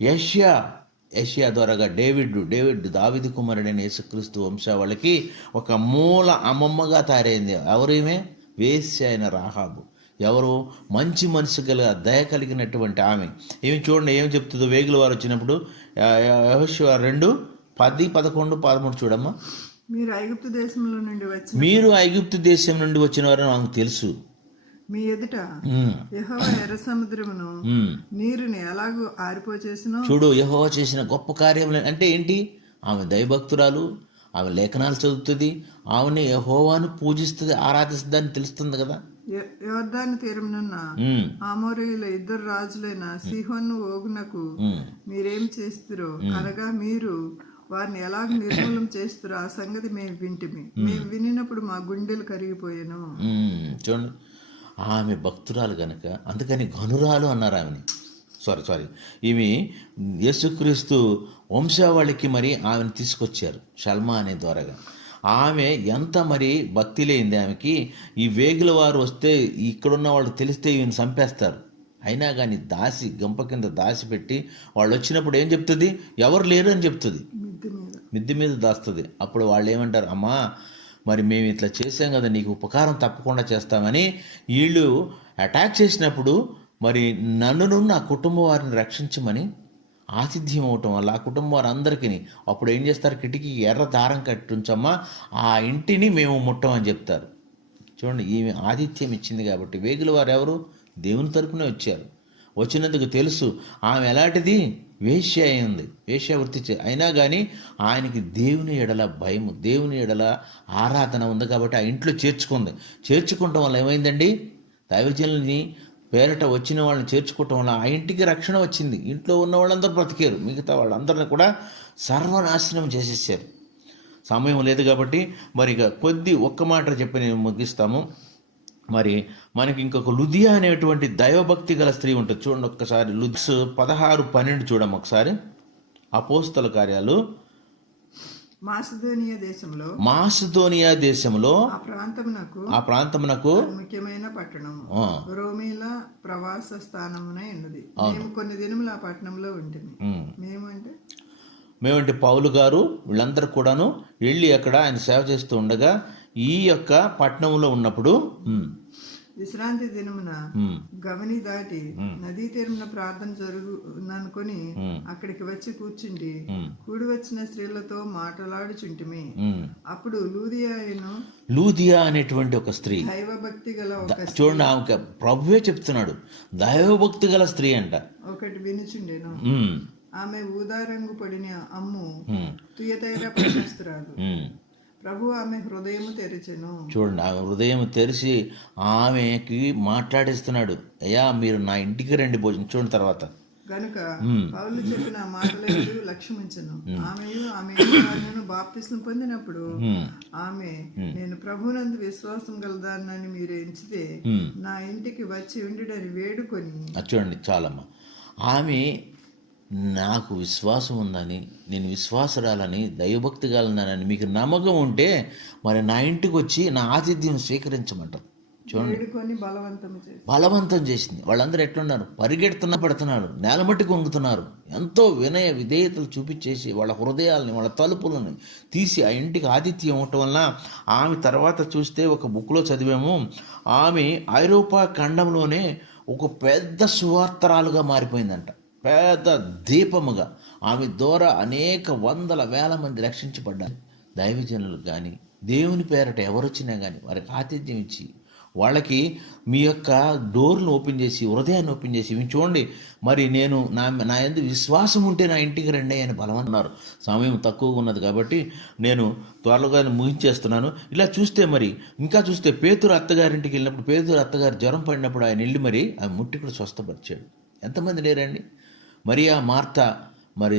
యెషయా ద్వారాగా డేవిడ్ దావీదు కుమారుడైన యేసుక్రీస్తు వంశావళికి ఒక మూల అమ్మమ్మగా తయారైంది. ఎవరు ఈమె? వేశ్య అయిన రాహాబు. ఎవరు? మంచి మనసు దయ కలిగినటువంటి ఆమె. ఏమి చూడండి ఏం చెప్తుందో వేగుల వారు వచ్చినప్పుడు. యెహోషువ 2:10-11-13 చూడమ్మా. మీరు ఐగుప్తు దేశం నుండి వచ్చిన వారు నాకు తెలుసు. మీ ఎదుట యెహోవా ఎర్ర సముద్రమును నీరుని ఎలాగూ ఆరిపోచేసినో చూడు. యెహోవా చేసిన గొప్ప కార్యములు అంటే ఏంటి? ఆమె దైవభక్తురాలు, ఆమె లేఖనాలు చదువుతుంది, ఆమెని యెహోవాను పూజిస్తుంది, ఆరాధిస్తుంది అని తెలుస్తుంది కదా. యొర్దాను తీరమునున్న ఆమోరీయుల 2 రాజులైన సీహోను ఓగునకు మీరేం చేస్తురో, అనగా మీరు వారిని ఎలాగ నిర్మూలం చేస్తురో ఆ సంగతి మేము వింటిమి. మేము వినినప్పుడు మా గుండెలు కరిగిపోయాను. చూడండి, ఆమె భక్తురాలు కనుక అందుకని ఘనురాలు అన్నారు ఆమెని. సారీ ఈమె యేసుక్రీస్తు వంశావళికి మరి ఆమెను తీసుకొచ్చారు షల్మా అనే ద్వారాగా. ఆమె ఎంత మరి భక్తి లేనిది ఆమెకి. ఈ వేగుల వారు వస్తే ఇక్కడున్న వాళ్ళు తెలిస్తే ఈయన చంపేస్తారు. అయినా కానీ గంప కింద దాసి పెట్టి వాళ్ళు వచ్చినప్పుడు ఏం చెప్తుంది? ఎవరు లేరు అని చెప్తుంది, మిద్ది మీద దాస్తుంది. అప్పుడు వాళ్ళు ఏమంటారు? అమ్మా మరి మేము ఇట్లా చేసాం కదా, నీకు ఉపకారం తప్పకుండా చేస్తామని వీళ్ళు అటాక్ చేసినప్పుడు మరి నన్నును నా కుటుంబం వారిని రక్షించమని ఆతిథ్యం అవటం వల్ల ఆ కుటుంబం వారందరికీ అప్పుడు ఏం చేస్తారు? కిటికీకి ఎర్ర దారం కట్టించమ్మా, ఆ ఇంటిని మేము ముట్టమని చెప్తారు. చూడండి, ఈమె ఆతిథ్యం ఇచ్చింది కాబట్టి. వేగుల వారు ఎవరు? దేవుని తరపునే వచ్చారు. వచ్చినందుకు తెలుసు ఆమె ఎలాంటిది, వేశ్య అయింది, వేశ్య వృత్తి. అయినా కానీ ఆయనకి దేవుని ఎడల భయము, దేవుని ఎడల ఆరాధన ఉంది కాబట్టి ఆ ఇంట్లో చేర్చుకోవటం వల్ల ఏమైందండి? దైవజనుల్ని పేరట వచ్చిన వాళ్ళని చేర్చుకోవటం వల్ల ఆ ఇంటికి రక్షణ వచ్చింది. ఇంట్లో ఉన్న వాళ్ళందరూ బ్రతికారు, మిగతా వాళ్ళందరినీ కూడా సర్వనాశనం చేసేసారు. సమయం లేదు కాబట్టి మరి ఇక ఒక్క మాట చెప్పి నేను ముగిస్తాము. మరి మనకి ఇంకొక లుదియా అనేటువంటి దైవభక్తి గల స్త్రీ ఉంటుంది. చూడండి ఒక్కసారి లుద్స్ 16:12 చూడము ఒకసారి. అపోస్తల కార్యాలు మాసిదోనియా దేశంలో ఆ ప్రాంతమునకు ముఖ్యమైన పట్టణం రోమీల ప్రవాస స్థానమున ఉన్నది. మేము కొన్ని దినములు ఆ పట్టణంలో ఉంటుంది. మేమంటే పౌలు గారు వీళ్ళందరూ కూడాను వెళ్ళి అక్కడ ఆయన సేవ చేస్తూ ఉండగా ఈ యొక్క పట్టణంలో ఉన్నప్పుడు విశ్రాంతి దినమున గమని దాటి నదీ తీరమున ప్రార్థన జరుగుననుకొని అక్కడికి వచ్చి కూర్చుండి కూడి వచ్చిన స్త్రీలతో మాట్లాడుచుంటిమి. అప్పుడు లూదియా అనేటువంటి ఒక స్త్రీ, దైవభక్తి గల చూడండి, ఆమె ప్రభువే చెప్తున్నాడు దైవభక్తి గల స్త్రీ అంట. ఒకటి వినుచుండేను. ఆమె ఊదారంగు పడిన అమ్ము తుయతైర ప్రశస్తురాలు. ప్రభు ఆమె హృదయము తెరిచెను. చూడండి, ఆమె హృదయం తెరిచి ఆమెకి మాట్లాడిస్తున్నాడు, అయ్యా మీరు నా ఇంటికి రండి భోజనం. చూడండి తర్వాత గనుక పౌలు చెప్పిన మాటలకు లక్ష్యమించను. ఆమె బాప్తిస్మం పొందినప్పుడు ఆమె నేను ప్రభునందు విశ్వాసం గలదానని మీరు ఎంచితే నా ఇంటికి వచ్చి ఉండుడని వేడుకొని. చూడండి చాలమ్మా, ఆమె నాకు విశ్వాసం ఉందని, నేను విశ్వాసరాలని, దైవభక్తి గలనని మీకు నమ్మకం ఉంటే మరి నా ఇంటికి వచ్చి నా ఆతిథ్యం స్వీకరించమంటారు. చూడండి, బలవంతం చేసింది. వాళ్ళందరూ ఎట్లున్నారు, పడుతున్నారు, నేలమట్టి కొంగుతున్నారు. ఎంతో వినయ విధేయతలు చూపించేసి వాళ్ళ హృదయాలని, వాళ్ళ తలుపులను తీసి ఆ ఇంటికి ఆతిథ్యం ఇవ్వటం వలన ఆమె తర్వాత చూస్తే ఒక బుక్లో చదివాము, ఆమె ఐరోపా ఖండంలోనే ఒక పెద్ద సువార్తరాలుగా మారిపోయిందంట. పెద్ద దీపముగా ఆమె ద్వారా అనేక వందల వేల మంది రక్షించబడ్డారు. దైవజనులు కానీ దేవుని పేరట ఎవరొచ్చినా కానీ వారికి ఆతిథ్యం ఇచ్చి వాళ్ళకి మీ యొక్క డోర్లు ఓపెన్ చేసి, హృదయాన్ని ఓపెన్ చేసి, ఇవి చూడండి మరి నేను నా యందు విశ్వాసం ఉంటే నా ఇంటికి రండి అని బలమన్నారు. సమయం తక్కువగా ఉన్నది కాబట్టి నేను త్వరగా ముగించేస్తున్నాను. ఇలా చూస్తే మరి ఇంకా చూస్తే పేతురు అత్తగారింటికి వెళ్ళినప్పుడు, పేతురు అత్తగారు జ్వరం పడినప్పుడు ఆయన వెళ్ళి మరి ఆమె ముట్టి కూడా స్వస్థపరిచాడు. ఎంతమంది లేరండి. మరియా, మార్తా, మరి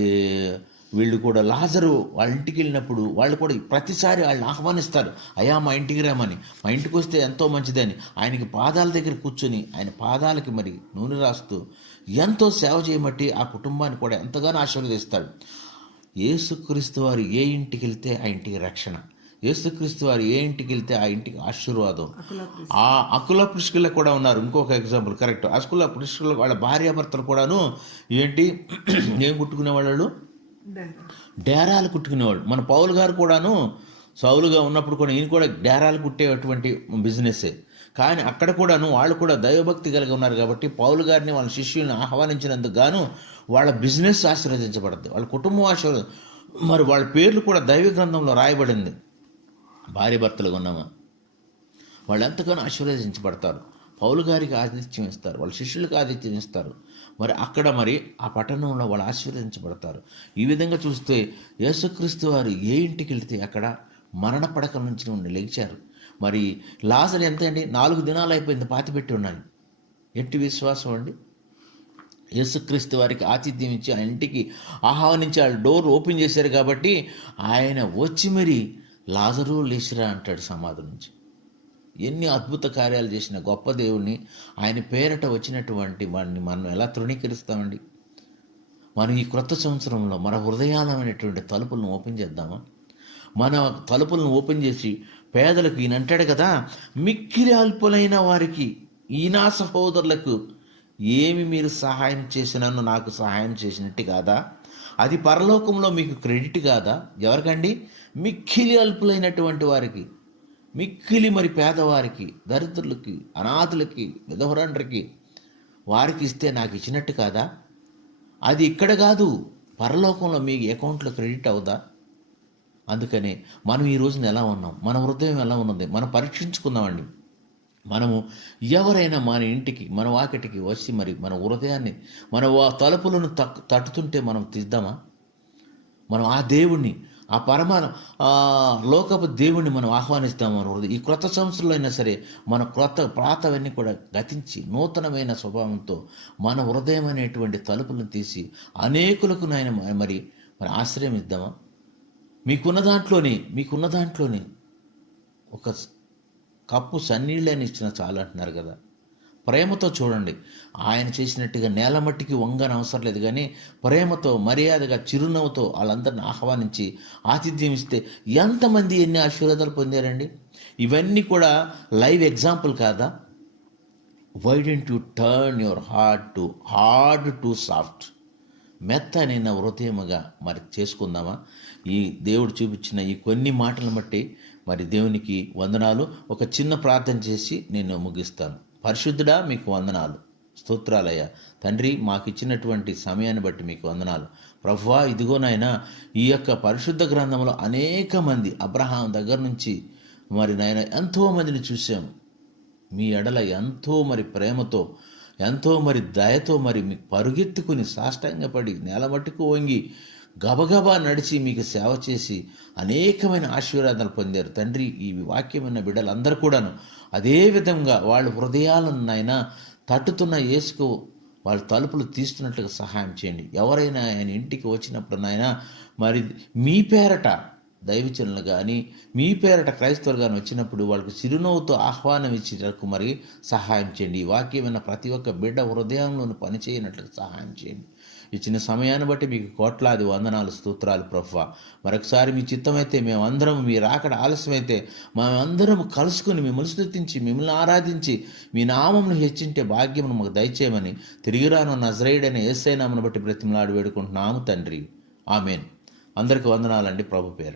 వీళ్ళు కూడా లాజరు వాళ్ళ ఇంటికి వెళ్ళినప్పుడు వాళ్ళు కూడా ప్రతిసారి వాళ్ళని ఆహ్వానిస్తారు, అయ్యా మా ఇంటికి రామని. మా ఇంటికి వస్తే ఎంతో మంచిదని ఆయనకి పాదాల దగ్గర కూర్చొని ఆయన పాదాలకి మరి నూనె రాస్తూ ఎంతో సేవ చేయబట్టి ఆ కుటుంబాన్ని కూడా ఎంతగానో ఆశీర్వదిస్తాడు. యేసుక్రీస్తు వారు ఏ ఇంటికి వెళ్తే ఆ ఇంటికి రక్షణ, యేసుక్రీస్తు వారు ఏ ఇంటికి వెళ్తే ఆ ఇంటికి ఆశీర్వాదం. ఆ అకుల ప్రిస్కిల కూడా ఉన్నారు, ఇంకొక ఎగ్జాంపుల్ కరెక్ట్. అకుల ప్రిస్కిల వాళ్ళ భార్యాభర్తలు కూడాను ఏంటి ఏం కుట్టుకునేవాళ్ళు, డేరాలు కుట్టుకునేవాళ్ళు. మన పౌలు గారు కూడాను సౌలుగా ఉన్నప్పుడు కూడా ఈయన కూడా డేరాలు కుట్టేటువంటి బిజినెస్సే. కానీ అక్కడ కూడాను వాళ్ళు కూడా దైవభక్తి కలిగి ఉన్నారు కాబట్టి పౌలు గారిని వాళ్ళ శిష్యుల్ని ఆహ్వానించినందుకు గాను వాళ్ళ బిజినెస్ ఆశీర్వదించబడుతుంది, వాళ్ళ కుటుంబం ఆశీర్వదం. మరి వాళ్ళ పేర్లు కూడా దైవ గ్రంథంలో రాయబడింది. భార్య భర్తలుగా ఉన్నామా వాళ్ళు ఎంతగానో ఆశీర్వదించబడతారు. పౌలు గారికి ఆతిథ్యం ఇస్తారు, వాళ్ళ శిష్యులకు ఆతిథ్యం ఇస్తారు. మరి అక్కడ మరి ఆ పట్టణంలో వాళ్ళు ఆశీర్వదించబడతారు. ఈ విధంగా చూస్తే యేసుక్రీస్తు వారు ఏ ఇంటికి వెళితే అక్కడ మరణ పడకల నుంచి ఉండి లేచారు. మరి లాజరు ఎంత అండి, 4 దినాలు అయిపోయింది, పాతిపెట్టి ఉన్నాయి. ఎట్టి విశ్వాసం అండి. యేసుక్రీస్తు వారికి ఆతిథ్యం ఇచ్చి ఆ ఇంటికి ఆహ్వానించి ఆ డోర్ ఓపెన్ చేశారు కాబట్టి ఆయన వచ్చి మరి లాజరు లేచిరా అంటాడు సమాధి నుంచి. ఎన్ని అద్భుత కార్యాలు చేసిన గొప్ప దేవుణ్ణి, ఆయన పేరట వచ్చినటువంటి వాడిని మనం ఎలా తృణీకరిస్తామండి. మనం ఈ క్రొత్త సంవత్సరంలో మన హృదయాలమైనటువంటి తలుపులను ఓపెన్ చేద్దామా? మన తలుపులను ఓపెన్ చేసి పేదలకు, ఈయన అంటాడు కదా, మిక్కిలి అల్పులైన వారికి, ఈ నా సహోదరులకు ఏమి మీరు సహాయం చేసినను నాకు సహాయం చేసినట్టు కాదా? అది పరలోకంలో మీకు క్రెడిట్ కాదా? ఎవరికండి? మిక్కిలి అల్పులైనటువంటి వారికి, మిక్కిలి మరి పేదవారికి, దరిద్రులకి, అనాథులకి, విధవరాండ్రకి, వారికి ఇస్తే నాకు ఇచ్చినట్టు కాదా? అది ఇక్కడ కాదు, పరలోకంలో మీ అకౌంట్లో క్రెడిట్ అవుదా? అందుకనే మనం ఈ రోజున ఎలా ఉన్నాం, మన హృదయం ఎలా ఉన్నది మనం పరీక్షించుకుందామండి. మనము ఎవరైనా మన ఇంటికి, మన వాకిటికి వచ్చి మరి మన హృదయాన్ని, మన తలుపులను తట్టుతుంటే మనం తీద్దామా? మనం ఆ దేవుణ్ణి, ఆ లోకపు దేవుణ్ణి మనం ఆహ్వానిస్తాము. ఈ క్రొత్త సంవత్సరంలో అయినా సరే మన పాతవన్నీ కూడా గతించి నూతనమైన స్వభావంతో మన హృదయం అనేటువంటి తలుపులను తీసి అనేకులకు నాయన మరి ఆశ్రయం ఇద్దామా? మీకున్న దాంట్లోనే ఒక కప్పు సన్నీళ్ళని ఇచ్చినా చాలు అంటున్నారు కదా. ప్రేమతో చూడండి. ఆయన చేసినట్టుగా నేల మట్టికి వంగని అవసరం లేదు, కానీ ప్రేమతో మర్యాదగా చిరునవ్వుతో వాళ్ళందరిని ఆహ్వానించి ఆతిథ్యం ఇస్తే ఎంతమంది ఎన్ని ఆశీర్వాదాలు పొందారండి. ఇవన్నీ కూడా లైవ్ ఎగ్జాంపుల్ కాదా? Why don't you turn your hard to soft? మెత్తనైన హృదయముగా మరి చేసుకుందామా? ఈ దేవుడు చూపించిన ఈ కొన్ని మాటలను బట్టి మరి దేవునికి వందనాలు. ఒక చిన్న ప్రార్థన చేసి నేను ముగిస్తాను. పరిశుద్ధుడా, మీకు వందనాలు, స్తోత్రాలయ్యా. తండ్రి, మాకు ఇచ్చినటువంటి సమయాన్ని బట్టి మీకు వందనాలు. ప్రభువా, ఇదిగో నాయనా, ఈ యొక్క పరిశుద్ధ గ్రంథంలో అనేక మంది అబ్రహాం దగ్గర నుంచి మరి నాయన ఎంతోమందిని చూసాం. మీ ఎడల ఎంతో మరి ప్రేమతో, ఎంతో మరి దయతో మరి మీకు పరుగెత్తుకుని సాష్టాంగపడి నేల మట్టుకు వంగి గబగబా నడిచి మీకు సేవ చేసి అనేకమైన ఆశీర్వాదాలు పొందారు. తండ్రి, ఈ వాక్యమైన బిడ్డలందరూ కూడాను అదే విధంగా వాళ్ళ హృదయాలను నాయన తట్టుతున్న యేసుకు వాళ్ళ తలుపులు తీస్తున్నట్లుగా సహాయం చేయండి. ఎవరైనా ఆయన ఇంటికి వచ్చినప్పుడు నాయన మరి మీ పేరట దైవజనులు కానీ మీ పేరట క్రైస్తవులు కానీ వచ్చినప్పుడు వాళ్ళకి చిరునవ్వుతో ఆహ్వానం ఇచ్చేటకు మరి సహాయం చేయండి. ఈ వాక్యమైన ప్రతి ఒక్క బిడ్డ హృదయంలోని పనిచేయనట్లుగా సహాయం చేయండి. ఇచ్చిన సమయాన్ని బట్టి మీకు కోట్లాది వందనాలు, స్తోత్రాలు ప్రభువా. మరొకసారి మీ చిత్తమైతే మేమందరం, మీరు అక్కడ ఆలస్యమైతే మేమందరం కలుసుకుని మిమ్మల్ని స్తుతించి మిమ్మల్ని ఆరాధించి మీ నామమును హెచ్చింటే భాగ్యమును మాకు దయచేయమని తిరిగి రాను నజరేయుడైన యేసయ్య నామమును బట్టి బ్రతిమలాడి వేడుకుంటున్నాము తండ్రి. ఆమేన్. అందరికీ వందనాలండి ప్రభు పేరు.